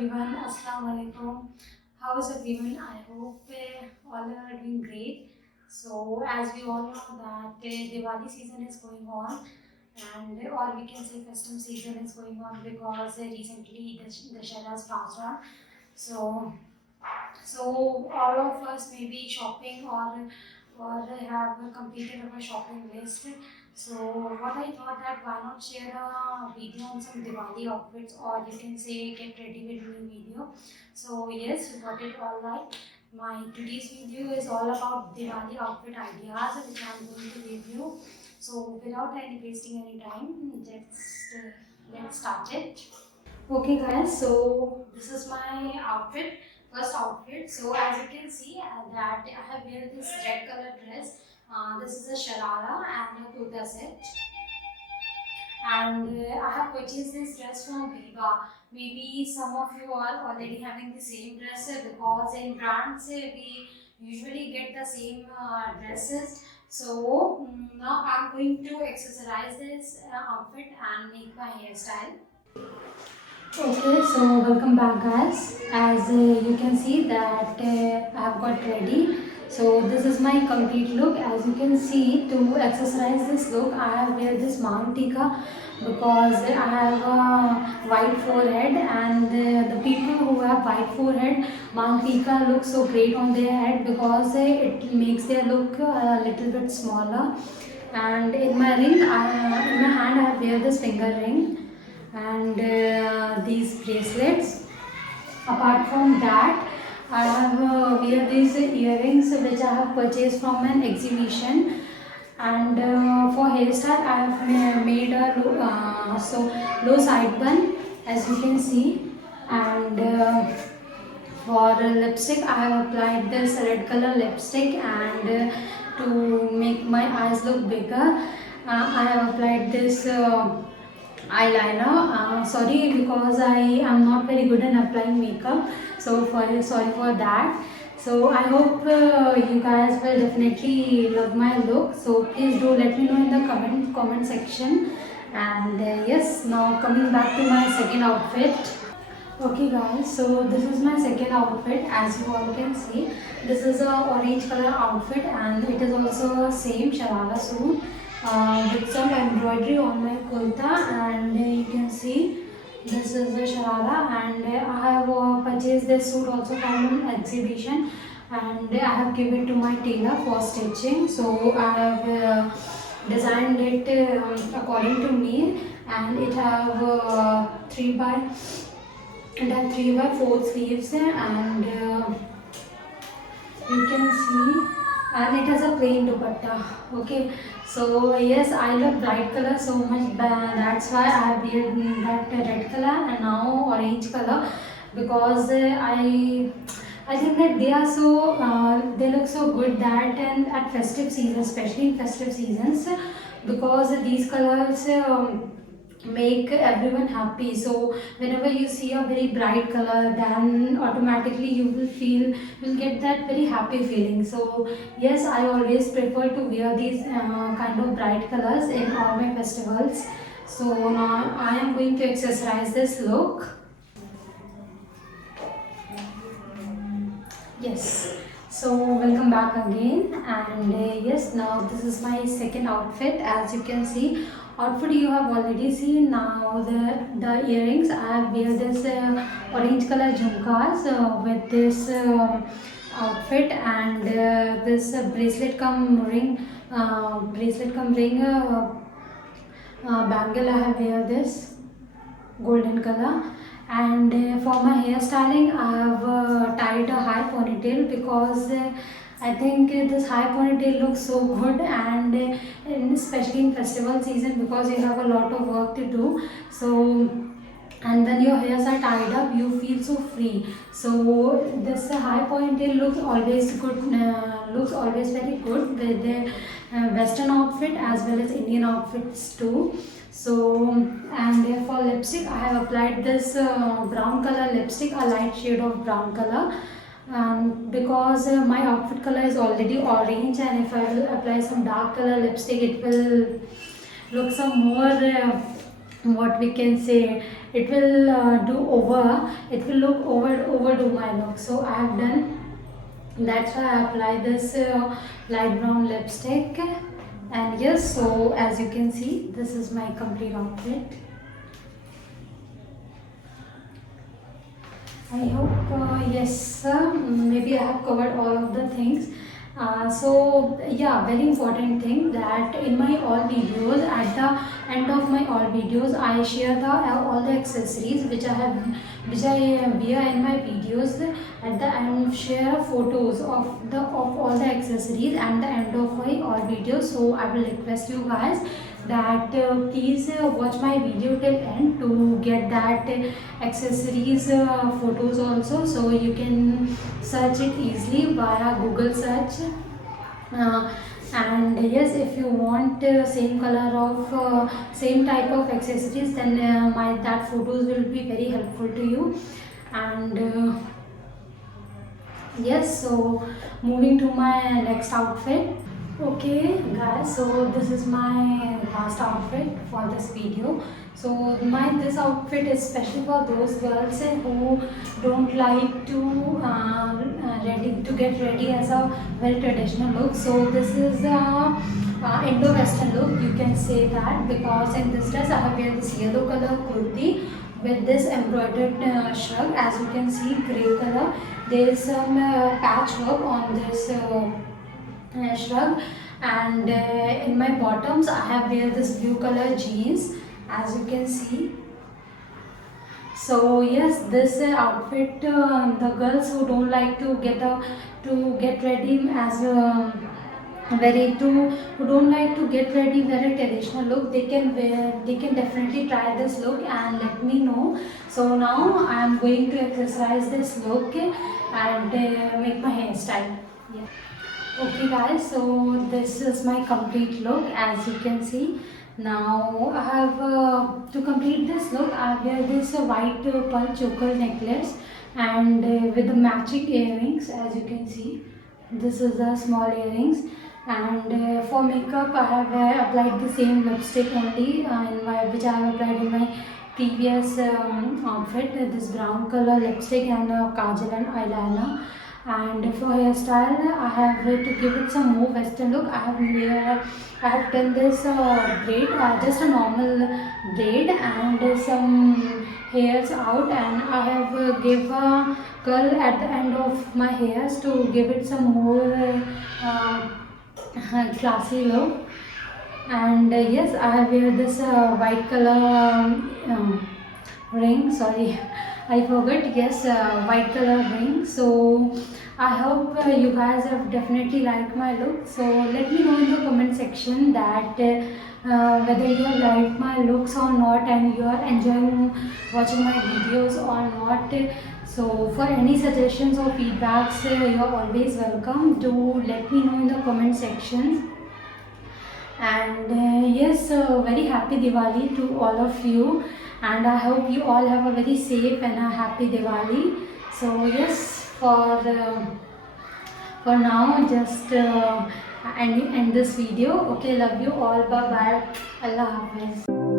everyone, Assalamu alaikum. How is everyone? I hope all are doing great. So, as we all know that Diwali season is going on, and or we can say festive season is going on because recently the Shara has passed on. So, so all of us may be shopping or have completed our shopping list. So what I thought that why not share a video on some Diwali outfits, or you can say get ready with me video. So yes, you got it all right. My today's video is all about Diwali outfit ideas which I am going to review. So without any wasting any time, let's start it. Okay guys, so this is my outfit, first outfit. So as you can see that I have wear this red color dress. This is a sharara and a kurta set. And I have purchased this dress from Viva. Maybe some of you are already having the same dress because in brands we usually get the same dresses. So now I'm going to accessorize this outfit and make my hairstyle. Okay, so welcome back guys. As you can see that I have got ready. So this is my complete look. As you can see, to accessorize this look, I have wear this Mantika because I have a white forehead, and the people who have white forehead, Mantika looks so great on their head because it makes their look a little bit smaller. And in my ring, in my hand, I have wear this finger ring and these bracelets. Apart from that, I have wear these earrings which I have purchased from an exhibition. And for hairstyle, I have made a low side bun, as you can see. And for lipstick, I have applied this red color lipstick, and to make my eyes look bigger, I have applied this eyeliner. Sorry because I am not very good in applying makeup, so sorry for that. So I hope you guys will definitely love my look. So please do let me know in the comment section. And yes, now coming back to my second outfit. Okay guys, so this is my second outfit. As you all can see, this is a orange color outfit, and it is also same sharara suit with some embroidery on my kurta. And you can see this is the sharara, and I have purchased this suit also from an exhibition, and I have given it to my tailor for stitching. So I have designed it according to me, and it have 3 by 4 sleeves, and you can see, and it has a plain dupatta. Okay, so yes, I love bright color so much, that's why I have wear that red color and now orange color, because I think that they are so they look so good that, and at festive season, especially in festive seasons, because these colors make everyone happy. So whenever you see a very bright color, then automatically you will get that very happy feeling. So yes, I always prefer to wear these kind of bright colors in all my festivals. So now I am going to accessorize this look. Yes, so welcome back again, and yes, now this is my second outfit. As you can see, outfit you have already seen. Now the earrings, I have wear this orange color jhumkas with this outfit, and this bracelet come ring bangle. I have wear this golden color. And for my hairstyling, I have tied a high ponytail because I think this high ponytail looks so good, and especially in festival season, because you have a lot of work to do. So and when your hairs are tied up, you feel so free. So this high ponytail looks always very good with the western outfit as well as Indian outfits too. So, and for lipstick, I have applied this brown color lipstick, a light shade of brown color, because my outfit color is already orange, and if I will apply some dark color lipstick, it will look some more what we can say, it will it will look overdo my look. So I have done, that's why I apply this light brown lipstick. And yes, so as you can see, this is my complete outfit. I hope, yes, maybe I have covered all of the things. So yeah, very important thing that in my all videos, at the end of my all videos, I share the all the accessories which I wear in my videos. At the end, share photos of all the accessories at the end of my all videos. So I will request you guys that please watch my video till end to get that accessories photos also, so you can search it easily via Google search. uh, and yes, if you want same color of same type of accessories, then my that photos will be very helpful to you. And yes, so moving to my next outfit. Okay guys, so this is my last outfit for this video. So my this outfit is special for those girls who don't like to ready to get ready as a very traditional look. So this is a Indo-Western look, you can say that, because in this dress I have wear this yellow color kurti with this embroidered shrug. As you can see, grey color. There is some patchwork on this shrug. And in my bottoms I have wear this blue color jeans, as you can see. So yes, this outfit, the girls who don't like to get ready as a very to who don't like to get ready very traditional look, they can definitely try this look and let me know. So now I am going to exercise this look and make my hairstyle. Yeah. Okay guys, so this is my complete look, as you can see. Now I have to complete this look, I wear this white pearl choker necklace and with the matching earrings, as you can see. This is the small earrings. And for makeup I have applied the same lipstick only which I have applied in my previous outfit, this brown color lipstick and kajal and eyeliner. And for hairstyle, I have to give it some more western look. I have done this braid, just a normal braid, and some hairs out, and I have give a curl at the end of my hairs to give it some more classy look. And yes, I have wear this white color ring, sorry, I forgot. Yes, white color ring. So I hope you guys have definitely liked my look. So let me know in the comment section that whether you have liked my looks or not, and you are enjoying watching my videos or not. So for any suggestions or feedbacks, you are always welcome. Do let me know in the comment section. And yes, very happy Diwali to all of you, and I hope you all have a very safe and a happy Diwali. So yes, for now, just end this video. Okay, love you all. Bye bye. Allah Hafiz.